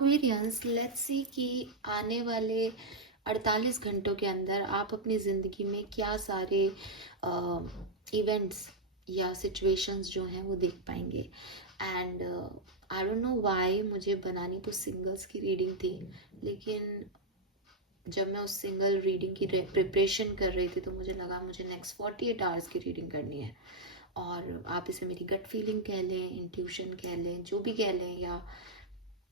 Aquarians, let's see कि आने वाले 48 घंटों के अंदर आप अपनी ज़िंदगी में क्या सारे इवेंट्स या सिचुएशंस जो हैं वो देख पाएंगे। And I don't know why मुझे बनानी तो सिंगल्स की रीडिंग थी, लेकिन जब मैं उस सिंगल रीडिंग की प्रिपरेशन कर रही थी तो मुझे लगा मुझे नेक्स्ट 48 आवर्स की रीडिंग करनी है। और आप इसे मेरी गट फीलिंग कह लें, इंट्यूशन कह लें, जो भी कह लें, या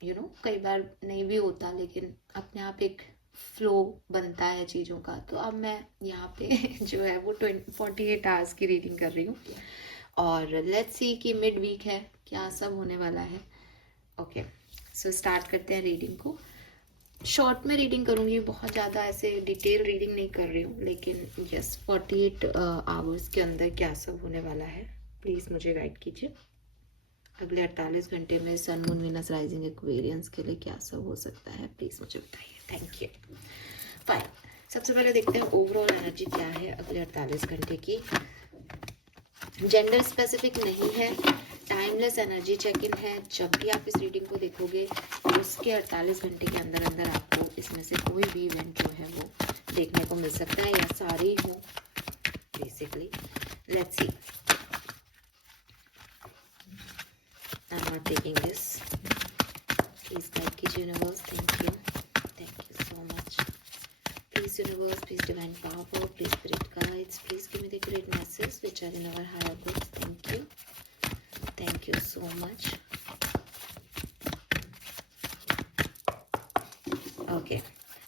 कई बार नहीं भी होता, लेकिन अपने आप एक फ्लो बनता है चीज़ों का। तो अब मैं यहाँ पे जो है वो 48 आवर्स की रीडिंग कर रही हूँ। और लेट्स सी कि मिड वीक है, क्या सब होने वाला है। ओके, सो स्टार्ट करते हैं रीडिंग को। शॉर्ट में रीडिंग करूँगी, बहुत ज़्यादा ऐसे डिटेल रीडिंग नहीं कर रही हूँ, लेकिन यस 48 आवर्स के अंदर क्या सब होने वाला है, प्लीज़ मुझे गाइड कीजिए। अगले 48 घंटे में sun moon Venus rising Aquarians के लिए क्या सब हो सकता है, प्लीज़ मुझे बताइए। Thank you. फाइन, सबसे पहले देखते हैं ओवरऑल एनर्जी क्या है अगले 48 घंटे की। जेंडर स्पेसिफिक नहीं है, टाइमलेस एनर्जी चेक इन है। जब भी आप इस रीडिंग को देखोगे उसके 48 घंटे के अंदर अंदर आपको इसमें से कोई भी इवेंट जो है वो देखने को मिल सकता है, या सारे ही हो basically. Let's see, I am not taking this, please guide कीजिए universe. Thank you so much. Please universe, please divine power, please spirit guides, please give me the great message which are in our higher goods. Thank you so much. Okay,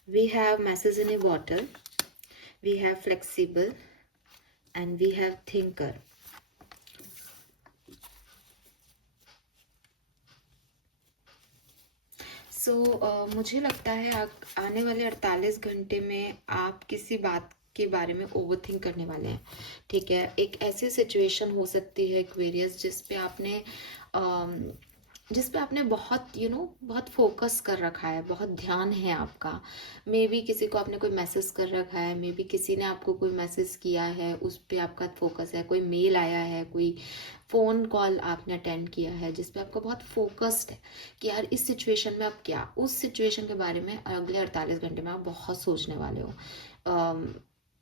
we have masses in a bottle, we have flexible, and we have thinker. So मुझे लगता है आने वाले 48 घंटे में आप किसी बात के बारे में ओवर थिंक करने वाले हैं। ठीक है, एक ऐसी सिचुएशन हो सकती है एक्वेरियस जिस पे आपने बहुत बहुत फोकस कर रखा है, बहुत ध्यान है आपका। मे बी किसी को आपने कोई मैसेज कर रखा है, मे बी किसी ने आपको कोई मैसेज किया है, उस पे आपका फोकस है, कोई मेल आया है, कोई फ़ोन कॉल आपने अटेंड किया है जिस पे आपका बहुत फोकस्ड है कि यार इस सिचुएशन में आप क्या, उस सिचुएशन के बारे में अगले 48 घंटे में आप बहुत सोचने वाले हो।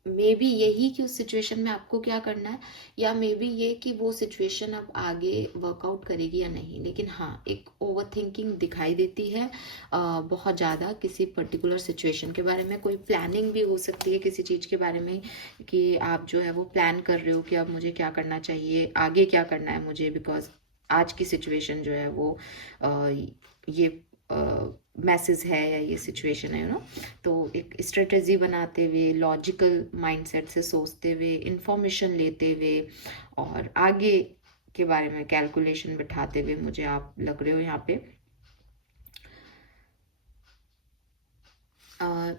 मे बी यही कि उस सिचुएशन में आपको क्या करना है, या मे बी ये कि वो सिचुएशन अब आगे वर्कआउट करेगी या नहीं। लेकिन हाँ, एक ओवर थिंकिंग दिखाई देती है बहुत ज़्यादा किसी पर्टिकुलर सिचुएशन के बारे में। कोई प्लानिंग भी हो सकती है किसी चीज़ के बारे में, कि आप जो है वो प्लान कर रहे हो कि अब मुझे क्या करना चाहिए, आगे क्या करना है मुझे, बिकॉज आज की सिचुएशन जो है वो ये मैसेज है या ये सिचुएशन है तो एक स्ट्रेटजी बनाते हुए, लॉजिकल माइंडसेट से सोचते हुए, इंफॉर्मेशन लेते हुए और आगे के बारे में कैलकुलेशन बिठाते हुए मुझे आप लग रहे हो यहाँ पे।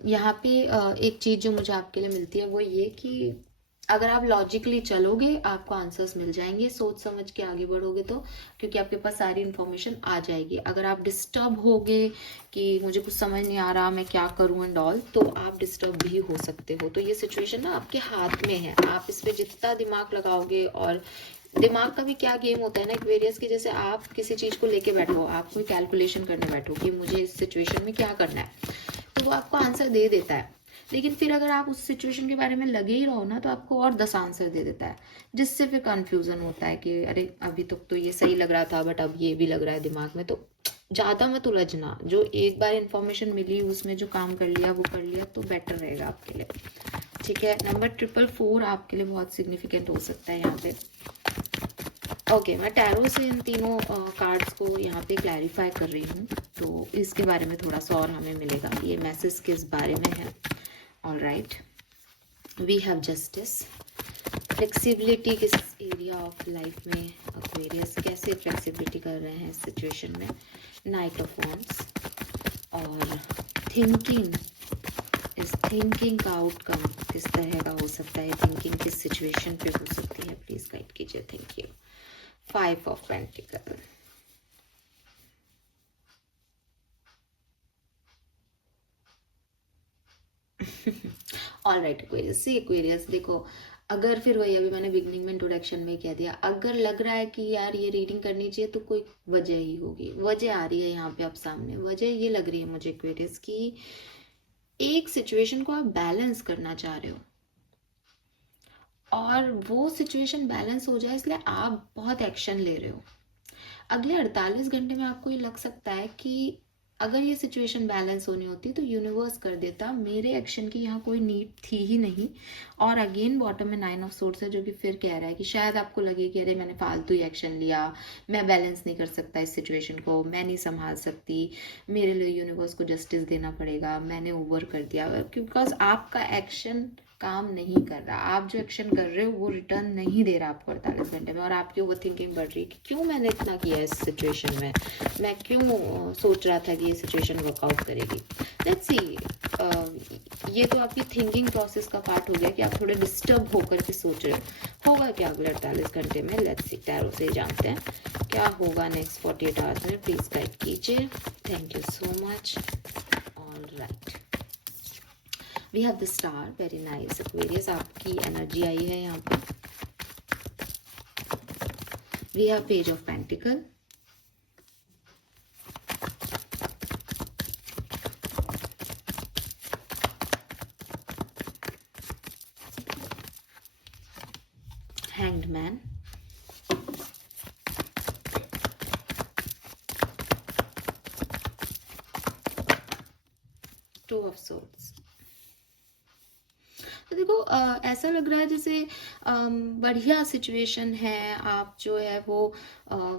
यहाँ पे एक चीज़ जो मुझे आपके लिए मिलती है वो ये कि अगर आप लॉजिकली चलोगे आपको आंसर्स मिल जाएंगे, सोच समझ के आगे बढ़ोगे तो, क्योंकि आपके पास सारी इन्फॉर्मेशन आ जाएगी। अगर आप डिस्टर्ब होगे कि मुझे कुछ समझ नहीं आ रहा, मैं क्या करूँ एंड ऑल, तो आप डिस्टर्ब भी हो सकते हो। तो ये सिचुएशन ना आपके हाथ में है, आप इस पर जितना दिमाग लगाओगे, और दिमाग का भी क्या गेम होता है ना एक्वेरियस की, जैसे आप किसी चीज़ को लेके बैठो, आप कोई कैलकुलेशन करने बैठो कि मुझे इस सिचुएशन में क्या करना है, तो वो आपको आंसर दे देता है। लेकिन फिर अगर आप उस सिचुएशन के बारे में लगे ही रहो ना, तो आपको और 10 आंसर दे देता है, जिससे फिर कंफ्यूजन होता है कि अरे अभी तक तो ये सही लग रहा था बट अब ये भी लग रहा है दिमाग में। तो ज़्यादा मत उलझना, जो एक बार इन्फॉर्मेशन मिली उसमें जो काम कर लिया वो कर लिया तो बेटर रहेगा आपके लिए। ठीक है, नंबर 444 आपके लिए बहुत सिग्निफिकेंट हो सकता है यहाँ पे। ओके, मैं टैरो से इन तीनों कार्ड्स को यहाँ पे क्लैरिफाई कर रही हूँ, तो इसके बारे में थोड़ा सा और हमें मिलेगा, ये मैसेज किस बारे में है। All right, we have justice, flexibility किस एरिया ऑफ लाइफ में एक्वेरियस कैसे फ्लेक्सिबिलिटी कर रहे हैं इस सिचुएशन में, नाइट ऑफ वॉन्ड्स, और थिंकिंग, इस थिंकिंग का आउटकम किस तरह का हो सकता है, थिंकिंग किस सिचुएशन पे हो सकती है, प्लीज गाइड कीजिए। Thank you. 5 of Pentacles, all right Aquarius. See Aquarius, देखो अगर फिर वही अभी मैंने बिगनिंग में इंट्रोडक्शन में कह दिया, अगर लग रहा है कि यार ये रीडिंग करनी चाहिए तो कोई वजह ही होगी, वजह आ रही है यहाँ पे आप सामने, वजह ये लग रही है मुझे एक्वेरियस की एक सिचुएशन को आप बैलेंस करना चाह रहे हो और वो सिचुएशन बैलेंस हो जाए इसलिए आप बहुत एक्शन ले रहे हो। अगले 48 घंटे में आपको ये लग सकता है कि अगर ये सिचुएशन बैलेंस होनी होती तो यूनिवर्स कर देता, मेरे एक्शन की यहाँ कोई नीड थी ही नहीं। और अगेन बॉटम में 9 ऑफ सोर्ड्स है जो कि फिर कह रहा है कि शायद आपको लगे कि अरे मैंने फालतू ही एक्शन लिया, मैं बैलेंस नहीं कर सकता इस सिचुएशन को, मैं नहीं संभाल सकती, मेरे लिए यूनिवर्स को जस्टिस देना पड़ेगा, मैंने ओवर कर दिया, बिकॉज आपका एक्शन काम नहीं कर रहा, आप जो एक्शन कर रहे हो वो रिटर्न नहीं दे रहा आपको 48 घंटे में, और आपकी ओवर थिंकिंग बढ़ रही है कि क्यों मैंने इतना किया इस सिचुएशन में, मैं क्यों सोच रहा था कि ये सिचुएशन वर्कआउट करेगी। लेट्स सी, ये तो आपकी थिंकिंग प्रोसेस का पार्ट हो गया कि आप थोड़े डिस्टर्ब होकर के सोच रहे हो। होगा क्या अगले 48 घंटे में, लेट्स सी, टैरो से जानते हैं क्या होगा नेक्स्ट 48 आवर्स में, प्लीज गाइड कीजिए। Thank you so much. All right, we have the star, very nice Aquarius, आपकी एनर्जी आई है यहाँ पर। We have page of pentacle, hanged man, two of swords. तो देखो ऐसा लग रहा है जैसे बढ़िया सिचुएशन है, आप जो है वो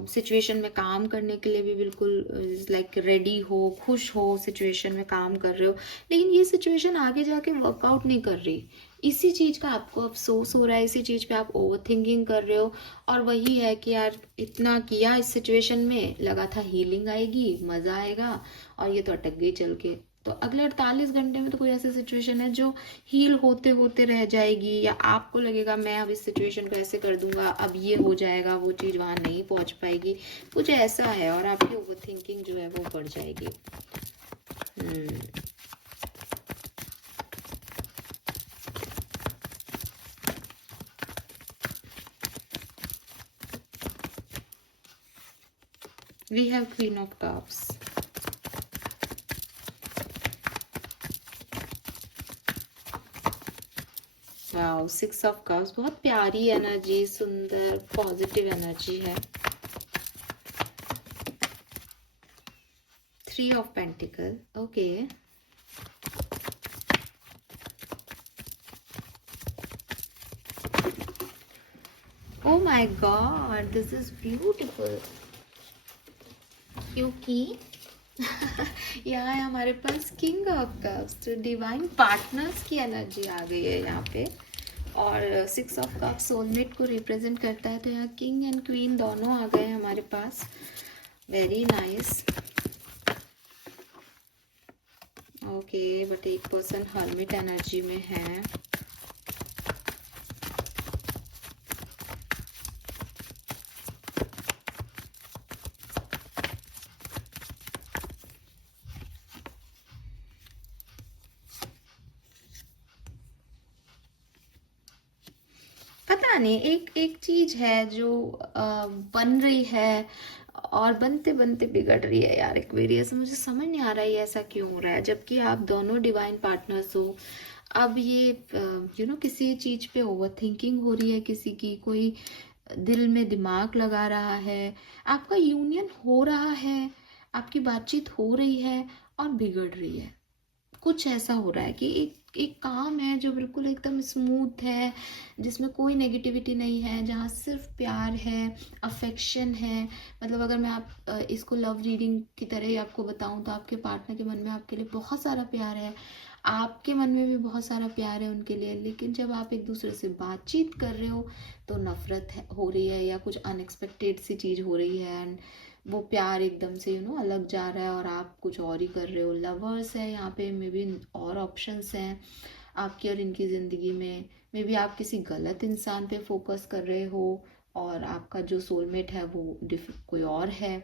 सिचुएशन में काम करने के लिए भी बिल्कुल लाइक रेडी हो, खुश हो, सिचुएशन में काम कर रहे हो, लेकिन ये सिचुएशन आगे जाके वर्कआउट नहीं कर रही, इसी चीज का आपको अफसोस हो रहा है, इसी चीज पे आप ओवर थिंकिंग कर रहे हो। और वही है कि यार इतना किया इस सिचुएशन में, लगा था हीलिंग आएगी, मजा आएगा, और ये तो अटक गई चल के। तो अगले 48 घंटे में तो कोई ऐसी सिचुएशन है जो हील होते होते रह जाएगी, या आपको लगेगा मैं अब इस सिचुएशन को ऐसे कर दूंगा, अब ये हो जाएगा, वो चीज़ वहाँ नहीं पहुँच पाएगी, कुछ ऐसा है, और आपकी ओवर थिंकिंग जो है वो बढ़ जाएगी। We have Queen of Cups. Wow, 6 of cups, बहुत प्यारी एनर्जी, सुंदर पॉजिटिव एनर्जी है। 3 of pentacle, okay, oh my God, this is beautiful, क्योंकि यहाँ है हमारे पास किंग ऑफ कप्स, तो डिवाइन पार्टनर्स की एनर्जी आ गई है यहाँ पे, और 6 ऑफ कप्स सोलमेट को रिप्रेजेंट करता है, तो यहाँ किंग एंड क्वीन दोनों आ गए हमारे पास, वेरी नाइस। ओके, बट एक पर्सन हर्मिट एनर्जी में है, पता नहीं एक चीज है जो बन रही है और बनते बनते बिगड़ रही है यार एक्वेरियस, मुझे समझ नहीं आ रहा है ऐसा क्यों हो रहा है, जबकि आप दोनों डिवाइन पार्टनर्स हो। अब ये किसी चीज पे ओवर थिंकिंग हो रही है, किसी की कोई दिल में दिमाग लगा रहा है, आपका यूनियन हो रहा है, आपकी बातचीत हो रही है और बिगड़ रही है, कुछ ऐसा हो रहा है कि एक काम है जो बिल्कुल एकदम स्मूथ है, जिसमें कोई नेगेटिविटी नहीं है, जहाँ सिर्फ प्यार है, अफेक्शन है। मतलब अगर मैं इसको लव रीडिंग की तरह ही आपको बताऊं तो आपके पार्टनर के मन में आपके लिए बहुत सारा प्यार है, आपके मन में भी बहुत सारा प्यार है उनके लिए, लेकिन जब आप एक दूसरे से बातचीत कर रहे हो तो नफरत हो रही है या कुछ अनएक्सपेक्टेड सी चीज़ हो रही है, एंड वो प्यार एकदम से अलग जा रहा है और आप कुछ और ही कर रहे हो। लवर्स है यहाँ पे, मे बी और ऑप्शंस हैं आपकी और इनकी ज़िंदगी में, मे बी आप किसी गलत इंसान पे फोकस कर रहे हो और आपका जो सोलमेट है वो कोई और है,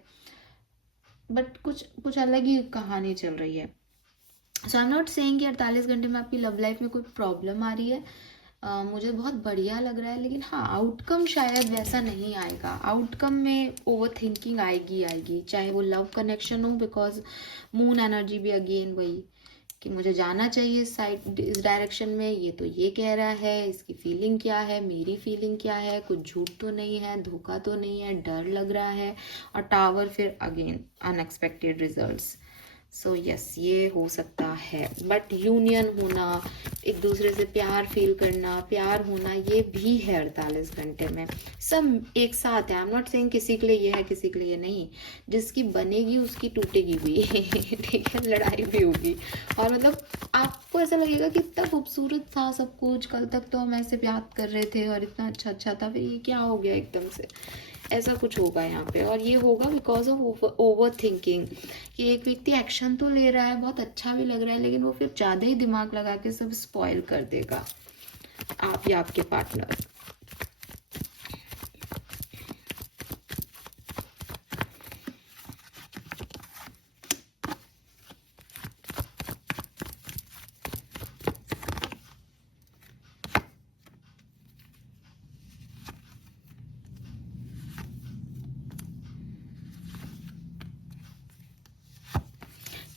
बट कुछ अलग ही कहानी चल रही है। सो आई एम नॉट सेइंग कि 48 घंटे में आपकी लव लाइफ में कोई प्रॉब्लम आ रही है, मुझे बहुत बढ़िया लग रहा है, लेकिन हाँ आउटकम शायद वैसा नहीं आएगा। आउटकम में ओवर थिंकिंग आएगी आएगी, चाहे वो लव कनेक्शन हो, बिकॉज मून एनर्जी भी अगेन वही कि मुझे जाना चाहिए साइड इस डायरेक्शन में, ये तो ये कह रहा है, इसकी फीलिंग क्या है, मेरी फीलिंग क्या है, कुछ झूठ तो नहीं है, धोखा तो नहीं है, डर लग रहा है। और टावर फिर again unexpected results. So yes, ये हो सकता है। बट यूनियन होना, एक दूसरे से प्यार फील करना, प्यार होना, ये भी है 48 घंटे में। सब एक साथ है। आई एम नॉट सेइंग किसी के लिए ये है किसी के लिए ये नहीं। जिसकी बनेगी उसकी टूटेगी भी ठीक है, लड़ाई भी होगी। और मतलब आपको ऐसा लगेगा कि इतना खूबसूरत था सब कुछ, कल तक तो हम ऐसे प्यार कर रहे थे और इतना अच्छा अच्छा था, फिर ये क्या हो गया एकदम से, ऐसा कुछ होगा यहाँ पे। और ये होगा बिकॉज ऑफ ओवर थिंकिंग, कि एक व्यक्ति एक्शन तो ले रहा है, बहुत अच्छा भी लग रहा है, लेकिन वो फिर ज़्यादा ही दिमाग लगा के सब स्पॉइल कर देगा, आप या आपके पार्टनर।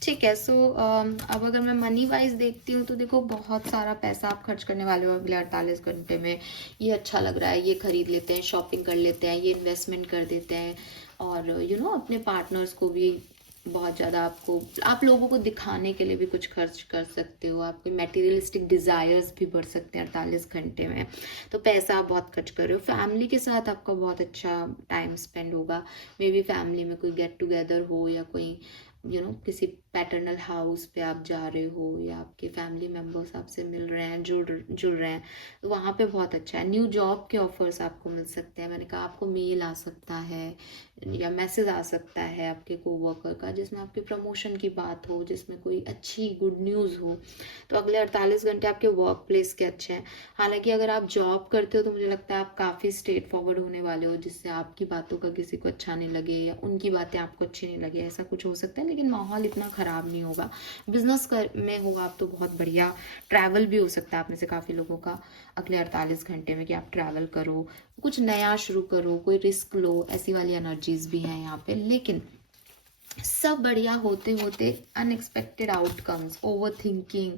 ठीक है। सो अब अगर मैं मनी वाइज देखती हूँ तो देखो बहुत सारा पैसा आप खर्च करने वाले हो अगले 48 घंटे में। ये अच्छा लग रहा है, ये खरीद लेते हैं, शॉपिंग कर लेते हैं, ये इन्वेस्टमेंट कर देते हैं। और अपने पार्टनर्स को भी बहुत ज़्यादा आप लोगों को दिखाने के लिए भी कुछ खर्च कर सकते हो। आपके मटेरियलिस्टिक डिज़ायर्स भी बढ़ सकते हैं 48 घंटे में। तो पैसा आप बहुत खर्च कर रहे हो। फैमिली के साथ आपका बहुत अच्छा टाइम स्पेंड होगा। मे बी फैमिली में कोई गेट टुगेदर हो, या कोई किसी पैटर्नल हाउस पे आप जा रहे हो, या आपके फैमिली मेम्बर्स आपसे मिल रहे हैं, जुड़ रहे हैं, तो वहाँ पे बहुत अच्छा है। न्यू जॉब के ऑफर्स आपको मिल सकते हैं। मैंने कहा आपको मेल आ सकता है या मैसेज आ सकता है आपके कोवर्कर का, जिसमें आपके प्रमोशन की बात हो, जिसमें कोई अच्छी गुड न्यूज़ हो। तो अगले 48 घंटे आपके वर्क प्लेस के अच्छे हैं। हालांकि अगर आप जॉब करते हो तो मुझे लगता है आप काफ़ी स्ट्रेट फॉरवर्ड होने वाले हो, जिससे आपकी बातों का किसी को अच्छा नहीं लगे या उनकी बातें आपको अच्छी नहीं लगे, ऐसा कुछ हो सकता है। लेकिन माहौल इतना ख़राब नहीं होगा। बिजनेस में होगा आप तो बहुत बढ़िया। ट्रैवल भी हो सकता है आप में से काफ़ी लोगों का अगले 48 घंटे में, कि आप ट्रैवल करो, कुछ नया शुरू करो, कोई रिस्क लो, ऐसी वाली एनर्जीज भी हैं यहाँ पे। लेकिन सब बढ़िया होते होते अनएक्सपेक्टेड आउटकम्स, ओवर थिंकिंग,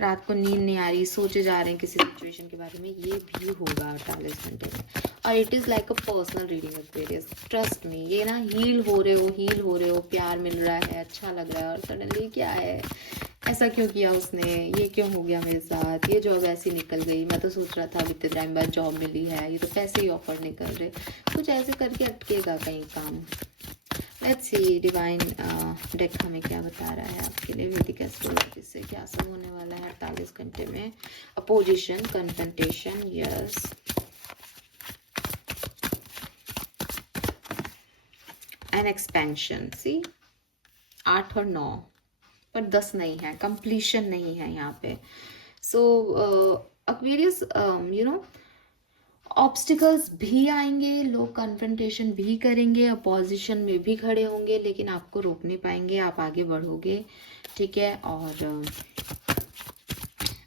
रात को नींद नहीं आ रही, सोचे जा रहे हैं किसी सिचुएशन के बारे में, ये भी होगा 48 घंटे में। और it is like a personal reading experience, trust में। ये ना हील हो रहे हो, प्यार मिल रहा है, अच्छा लग रहा है, और सडनली क्या है, ऐसा क्यों किया उसने, ये क्यों हो गया मेरे साथ, ये जॉब ऐसी निकल गई, मैं तो सोच रहा था इतने टाइम बाद जॉब मिली है, ये तो पैसे ही ऑफर नहीं कर रहे, कुछ ऐसे करके अटकेगा कहीं काम। लेट्स सी डिवाइन डेक हमें क्या बता रहा है आपके लिए, वैदिक एस्ट्रोलॉजी से क्या सब होने वाला है 48 घंटे में। Opposition, confrontation, yes, and expansion. See 8 और 9 पर 10 नहीं है, कंप्लीशन नहीं है यहाँ पे। सो एक्वेरियस ऑब्स्टिकल्स भी आएंगे, लोग कन्फ्रंटेशन भी करेंगे, अपोजिशन में भी खड़े होंगे, लेकिन आपको रोक नहीं पाएंगे, आप आगे बढ़ोगे, ठीक है। और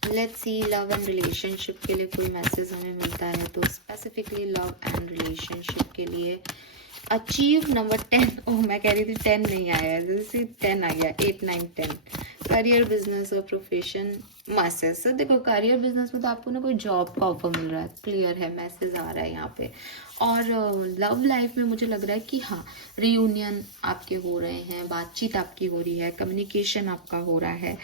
let's see love and relationship के लिए कोई मैसेज हमें मिलता है तो स्पेसिफिकली लव एंड रिलेशनशिप के लिए अचीव नंबर 10। ओह मैं कह रही थी 10 नहीं आया, जैसे 10 आ गया, 8 9 10। करियर, बिजनेस और प्रोफेशन मैसेज। सर देखो करियर बिजनेस में तो आपको ना कोई जॉब का ऑफर मिल रहा है, क्लियर है, मैसेज आ रहा है यहाँ पे। और लव लाइफ में मुझे लग रहा है कि हाँ रियूनियन आपके हो रहे हैं, बातचीत आपकी हो रही है, कम्युनिकेशन आपका हो रहा है,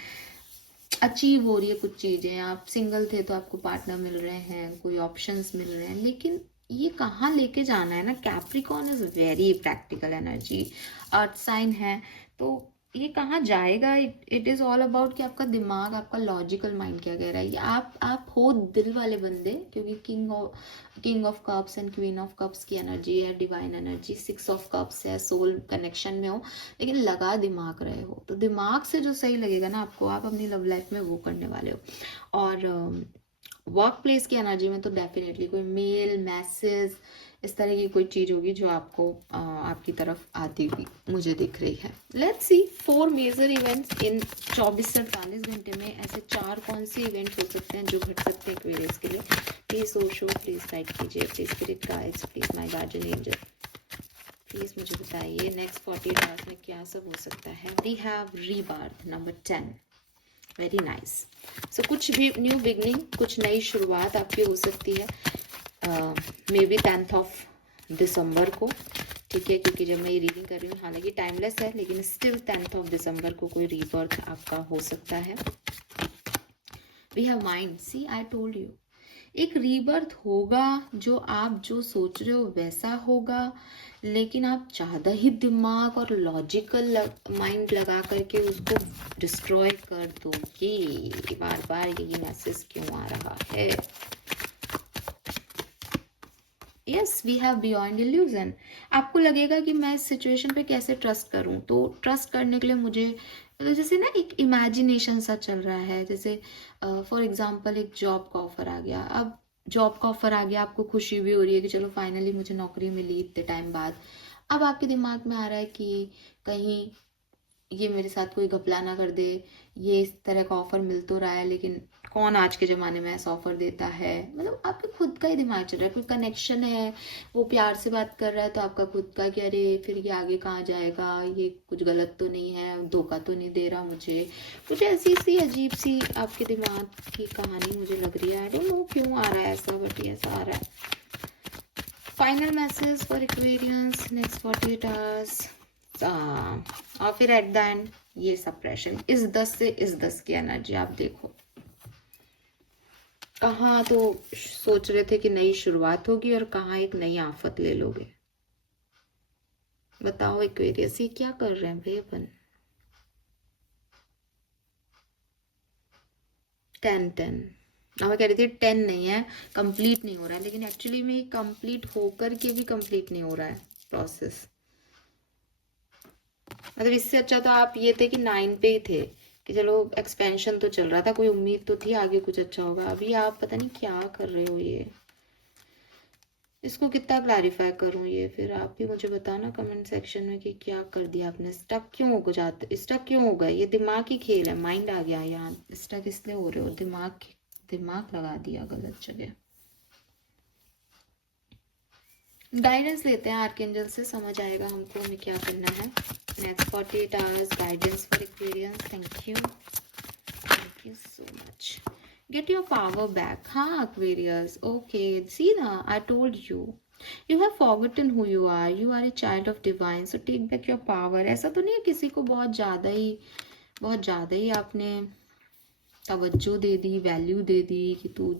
अचीव हो रही है कुछ चीज़ें। आप सिंगल थे तो आपको पार्टनर मिल रहे हैं, कोई ऑप्शंस मिल रहे हैं, लेकिन ये कहाँ लेके जाना है ना। Capricorn is very practical energy, earth sign है, तो ये कहाँ जाएगा। इट इज़ ऑल अबाउट कि आपका दिमाग, आपका लॉजिकल माइंड क्या कह रहा है। ये आप हो दिल वाले बंदे, क्योंकि king of cups and queen of cups की एनर्जी है, डिवाइन एनर्जी, 6 ऑफ कप्स है, सोल कनेक्शन में हो, लेकिन लगा दिमाग रहे हो। तो दिमाग से जो सही लगेगा ना आपको, आप अपनी लव लाइफ में वो करने वाले हो। और वर्क प्लेस की एनर्जी में तो डेफिनेटली कोई मेल मैसेज इस तरह की कोई चीज़ होगी जो आपको आपकी तरफ आती हुई मुझे दिख रही है। Let's see 4 major events in 24 से 48 घंटे में। ऐसे 4 कौन से इवेंट्स हो सकते हैं जो घट सकते हैं एक्वेरियस के लिए। प्लीज ओशो प्लीज गाइड कीजिए, please spirit guides, please my guardian angel please मुझे बताइए नेक्स्ट 48 आवर्स में क्या सब हो सकता है। We have rebirth number 10, very nice. So कुछ भी न्यू बिगनिंग, कुछ नई शुरुआत आपकी हो सकती है may be 10th of December को, ठीक है, क्योंकि जब मैं ये रीडिंग कर रही हूँ हालांकि टाइमलेस है लेकिन स्टिल 10th ऑफ दिसंबर को कोई रीबर्थ आपका हो सकता है। We have mind, see I told you, एक रीबर्थ होगा जो आप जो सोच रहे हो वैसा होगा, लेकिन आप ज़्यादा ही दिमाग और लॉजिकल माइंड लगा करके उसको डिस्ट्रॉय कर दोगे। बार बार यही मैसेज क्यों आ रहा है? Yes, we have beyond illusion. आपको लगेगा कि मैं इस सिचुएशन पे कैसे ट्रस्ट करूं, तो ट्रस्ट करने के लिए मुझे मतलब जैसे ना एक इमेजिनेशन सा चल रहा है। जैसे फॉर एग्जांपल एक जॉब का ऑफर आ गया, अब जॉब का ऑफर आ गया, आपको खुशी भी हो रही है कि चलो फाइनली मुझे नौकरी मिली इतने टाइम बाद। अब आपके दिमाग में आ रहा है कि कहीं ये मेरे साथ कोई घपला ना कर दे, ये इस तरह का ऑफर मिल तो रहा है लेकिन कौन आज के ज़माने में ऐसा ऑफर देता है। मतलब आपके खुद का ही दिमाग चल रहा है, कोई कनेक्शन है, वो प्यार से बात कर रहा है तो आपका खुद का कि अरे फिर ये आगे कहाँ जाएगा, ये कुछ गलत तो नहीं है, धोखा तो नहीं दे रहा मुझे। कुछ ऐसी सी अजीब सी आपके दिमाग की कहानी मुझे लग रही है। आई डोंट नो क्यों आ रहा है ऐसा, बट ये ऐसा आ रहा है। Final message for Aquarians next 48 hours. और फिर एट द एंड ये सप्रेशन, इस 10 से इस 10 की एनर्जी आप देखो। कहाँ तो सोच रहे थे कि नई शुरुआत होगी और कहाँ एक नई आफत ले लोगे। बताओ एक्वेरियस ये क्या कर रहे हैं भाई अपन। 10 मैं कह रही थी 10 नहीं है, कंप्लीट नहीं हो रहा है, लेकिन एक्चुअली में कंप्लीट होकर के भी कंप्लीट नहीं हो रहा है प्रोसेस। मतलब इससे अच्छा तो आप ये थे कि 9 पे ही थे कि चलो एक्सपेंशन तो चल रहा था, कोई उम्मीद तो थी आगे कुछ अच्छा होगा। अभी आप पता नहीं क्या कर रहे हो। ये इसको कितना क्लैरिफाई करूं ये, फिर आप भी मुझे बताना कमेंट सेक्शन में कि क्या कर दिया आपने। स्टक क्यों हो जाते, स्टक क्यों हो गए? ये दिमाग की खेल है, माइंड आ गया यहाँ। स्टक इसलिए हो रहे हो, दिमाग लगा दिया गलत जगह। गाइडेंस लेते हैं आर्कएंजल से, समझ आएगा हमको हमें क्या करना है। Next 48 hours guidance for Aquarians. Thank you so much. Get your power back. हाँ एक्वेरियस, ओके, सी ना I told you, you have forgotten who you are a child of divine, so take back your power. ऐसा तो नहीं है किसी को बहुत ज़्यादा ही आपने तवज्जो दे दी, वैल्यू दे दी कि तू,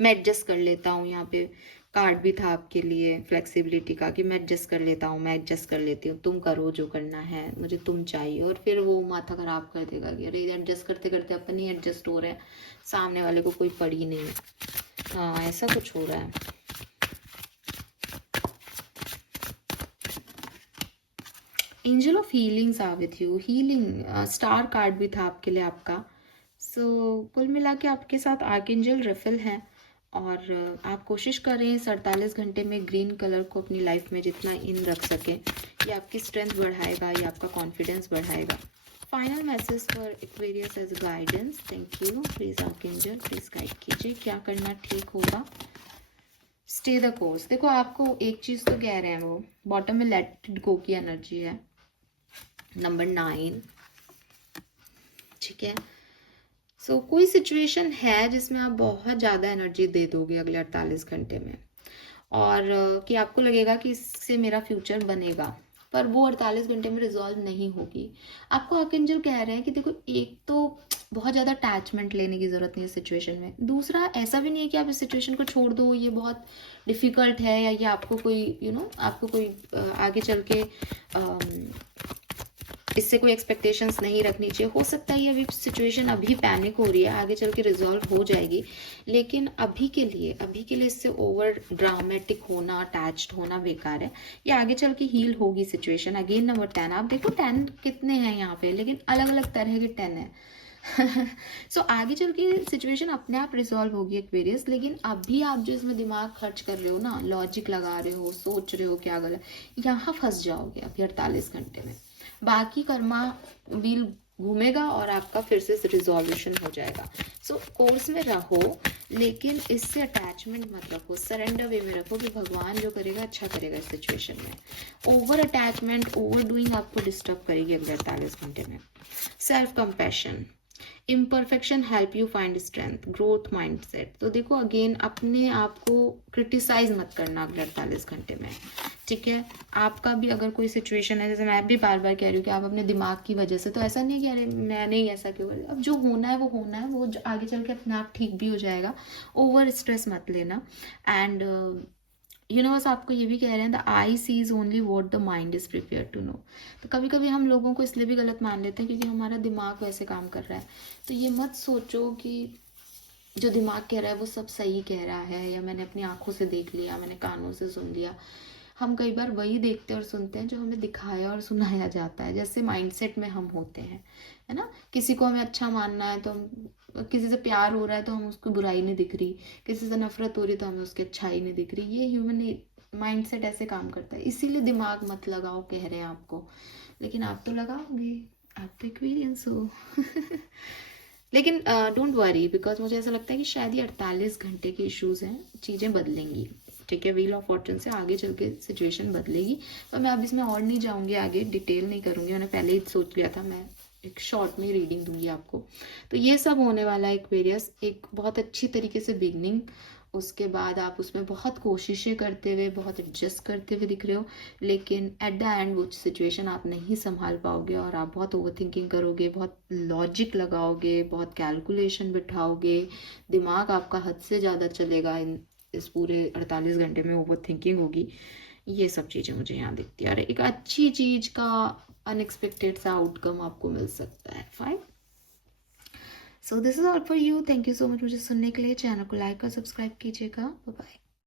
मैं एडजस्ट कर लेता हूँ। यहाँ पे कार्ड भी था आपके लिए फ्लेक्सिबिलिटी का कि मैं एडजस्ट कर लेता हूँ, मैं एडजस्ट कर लेती हूँ, तुम करो जो करना है, मुझे तुम चाहिए। और फिर वो माथा खराब कर देगा कि अरे एडजस्ट करते करते अपन ही एडजस्ट हो रहे हैं, सामने वाले को कोई पड़ी नहीं है। हाँ ऐसा कुछ हो रहा है। Angel of healings are with you. Healing star card भी था आपके लिए आपका। सो कुल मिला के आपके साथ आर्कएंजल रफेल हैं और आप कोशिश कर रहे हैं 47 घंटे में ग्रीन कलर को अपनी लाइफ में जितना इन रख सकें। ये आपकी स्ट्रेंथ बढ़ाएगा, ये आपका कॉन्फिडेंस बढ़ाएगा। Final message for Aquarius as guidance. Thank you. Please archangel please guide कीजिए क्या करना ठीक होगा। Stay the course. देखो आपको एक चीज तो कह रहे हैं, वो बॉटम में लेट इट गो की एनर्जी है, नंबर 9, ठीक है। सो कोई सिचुएशन है जिसमें आप बहुत ज़्यादा एनर्जी दे दोगे अगले 48 घंटे में, और कि आपको लगेगा कि इससे मेरा फ्यूचर बनेगा, पर वो 48 घंटे में रिजॉल्व नहीं होगी। आपको आर्कएंजल कह रहे हैं कि देखो एक तो बहुत ज़्यादा अटैचमेंट लेने की ज़रूरत नहीं है सिचुएशन में, दूसरा ऐसा भी नहीं है कि आप इस सिचुएशन को छोड़ दो, ये बहुत डिफ़िकल्ट है या ये आपको कोई आपको कोई आगे चल के इससे कोई एक्सपेक्टेशंस नहीं रखनी चाहिए। हो सकता है ये अभी सिचुएशन अभी पैनिक हो रही है, आगे चल के रिजॉल्व हो जाएगी, लेकिन अभी के लिए इससे ओवर ड्रामेटिक होना, अटैच्ड होना बेकार है। ये आगे चल के हील होगी सिचुएशन। अगेन नंबर 10, आप देखो 10 कितने हैं यहाँ पे, लेकिन अलग अलग तरह के 10 है। सो आगे चल के सिचुएशन अपने आप रिजॉल्व होगी एक्वेरियस, लेकिन अभी आप जो इसमें दिमाग खर्च कर रहे हो ना, लॉजिक लगा रहे हो, सोच रहे हो क्या गलत, यहाँ फंस जाओगे अभी 48 घंटे में। बाकी कर्मा व्हील घूमेगा और आपका फिर से रिजॉल्यूशन हो जाएगा। सो कोर्स में रहो, लेकिन इससे अटैचमेंट मत रखो, सरेंडर वे में रखो कि भगवान जो करेगा अच्छा करेगा इस सिचुएशन में। ओवर अटैचमेंट, ओवर डूइंग आपको डिस्टर्ब करेगी अगले 48 घंटे में। Self compassion, imperfection help you find strength, growth mindset. तो देखो अगेन, अपने आप को क्रिटिसाइज मत करना अगले 48 घंटे में, ठीक है। आपका भी अगर कोई सिचुएशन है, जैसे मैं भी बार बार कह रही हूँ कि आप अपने दिमाग की वजह से, तो ऐसा नहीं है कि अरे मैंने ही ऐसा क्यों कर, अब जो होना है वो होना है, वो आगे चल के अपने आप ठीक भी हो जाएगा। ओवर स्ट्रेस मत लेना। एंड यूनिवर्स आपको ये भी कह रहे हैं, the eye sees only what the mind is prepare to know. तो कभी कभी हम लोगों को इसलिए भी गलत मान लेते हैं क्योंकि हमारा दिमाग वैसे काम कर रहा है। तो ये मत सोचो कि जो दिमाग कह रहा है वो सब सही कह रहा है, या मैंने अपनी आंखों से देख लिया, मैंने कानों से सुन लिया। हम कई बार वही देखते और सुनते हैं जो हमें दिखाया और सुनाया जाता है, जैसे माइंडसेट में हम होते हैं, है ना। किसी को हमें अच्छा मानना है तो हम, किसी से प्यार हो रहा है तो हम उसको बुराई नहीं दिख रही, किसी से नफरत हो रही है तो हमें उसकी अच्छाई नहीं दिख रही। ये ह्यूमन माइंडसेट ऐसे काम करता है, इसीलिए दिमाग मत लगाओ कह रहे हैं आपको, लेकिन आप तो लगाओगे, आप तो एक्सपीरियंस हो। लेकिन डोंट वरी, बिकॉज मुझे ऐसा लगता है कि शायद ये 48 घंटे के इश्यूज हैं, चीज़ें बदलेंगी, ठीक है। व्हील ऑफ फॉर्चून से आगे चल के सिचुएशन बदलेगी। पर मैं अब इसमें और नहीं जाऊंगी, आगे डिटेल नहीं करूंगी, मैंने पहले ही सोच लिया था, मैं एक शॉर्ट में रीडिंग दूंगी आपको। तो ये सब होने वाला है एक्वेरियस, एक बहुत अच्छी तरीके से बिगनिंग, उसके बाद आप उसमें बहुत कोशिशें करते हुए, बहुत एडजस्ट करते हुए दिख रहे हो, लेकिन एट द एंड वो सिचुएशन आप नहीं संभाल पाओगे और आप बहुत ओवर थिंकिंग करोगे, बहुत लॉजिक लगाओगे, बहुत कैलकुलेशन बिठाओगे, दिमाग आपका हद से ज़्यादा चलेगा, इस पूरे 48 घंटे में ओवर थिंकिंग होगी। ये सब चीज़ें मुझे यहाँ दिखती है, और एक अच्छी चीज़ का अनएक्सपेक्टेड सा आउटकम आपको मिल सकता है। Fine, so this is all for you. Thank you so much मुझे सुनने के लिए। चैनल को लाइक और सब्सक्राइब कीजिएगा। Bye bye.